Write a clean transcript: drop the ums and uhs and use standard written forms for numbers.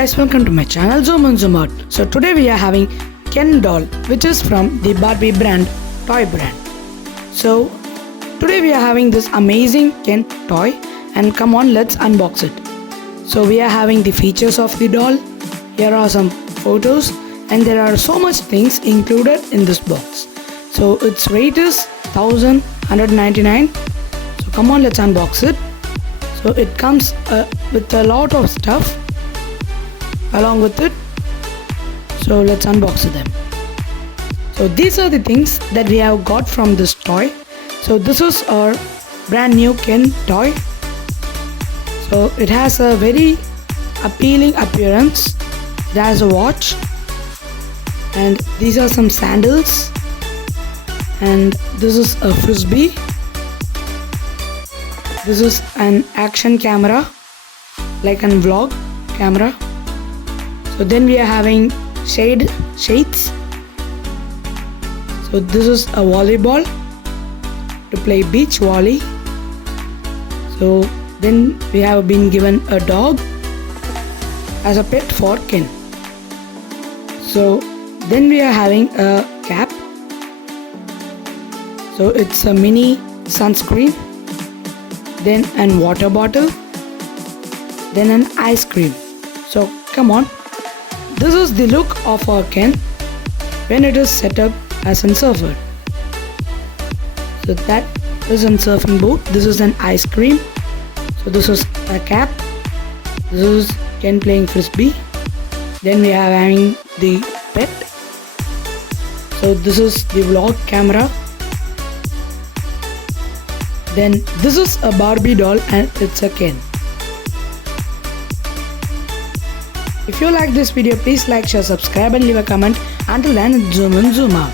guys, welcome to my channel Zoom and Zoom Out. So today we are having Ken doll, which is from the Barbie brand, toy brand. So today we are having this amazing Ken toy, and come on, let's unbox it. So we are having the features of the doll. Here are some photos, and there are so much things included in this box. So its rate is 1199. So come on, let's unbox it. So it comes with a lot of stuff along with it. So let's unbox them. So these are the things that we have got from this toy. So this is our brand new Ken toy. So it has a very appealing appearance. It has a watch, and these are some sandals, and this is a frisbee. This is an action camera, like an vlog camera. So then we are having shades. So this is a volleyball to play beach volley. So then we have been given a dog as a pet for Ken. So then we are having a cap. So it's a mini sunscreen, then a water bottle, then an ice cream. So come on, this is the look of our Ken when it is set up as a surfer. So that is a surfing boot. This is an ice cream. So this is a cap. This is Ken playing frisbee. Then we are having the pet. So this is the vlog camera. Then this is a Barbie doll, and it's a Ken. If you like this video, please like, share, subscribe and leave a comment. Until then, zoom in, zoom out.